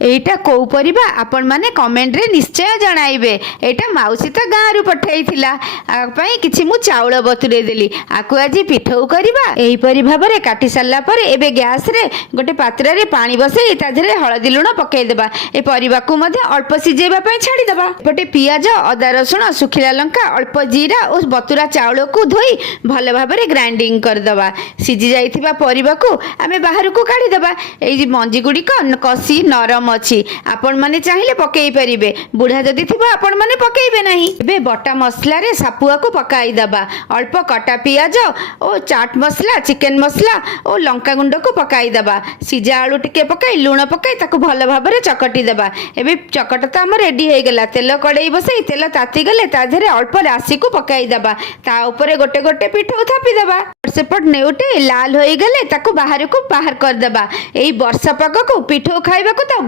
এইটা কौ परिबा आपण माने कमेंट रे निश्चय जणाइबे। एटा माउसी तो गाँव रु पठाइथिला पई किछि मु चाउल बतुरे देली आकु आज पिठौ करबा। एही परि भाबरे काटी सारला परे एबे गैस रे गोटे पात्र रे पानी बसई ता धरे हळदी लुण पकाई देबा। ए परिबा को मध्ये अल्प सिजेबा पई छाडी देबा। एपटे पियाज अदा रसुण सुखिला लंका अल्प जीरा और बतुरा चाउल को धोई भले भाबरे ग्राइंडिंग कर देबा। सिजी जाइथिबा परिबा को आमे बाहर को काढी देबा। एई मंजी गुडी को कसी नरम अच्छी आपण माने चाहिए पकई पारिबे। बुढ़ा जदि थिबा आपण माने पकईबे नहीं। एबे बटा मसला रे सापुआ को पकाई दबा। अल्प कटा पियाज और चाट मसला चिकन मसला और लंका गुंड को पकाई दबा। सिजा आलू टिके पकाई लुण पकाई ताको भल भाबरे चकटी दबा। एबे चकट तो आम रेडी हो गला। तेल कड़ई बसई तेल ताती गले ता धरे अल्प राशि को पकाई दबा। ता ऊपर गोटे गोटे पिठौ थापी दबा। सेपट नेउटे लाल हो गले ताको बाहर को बाहर कर दबा। एई वर्षा पाग को पिठौ खाइबा को तो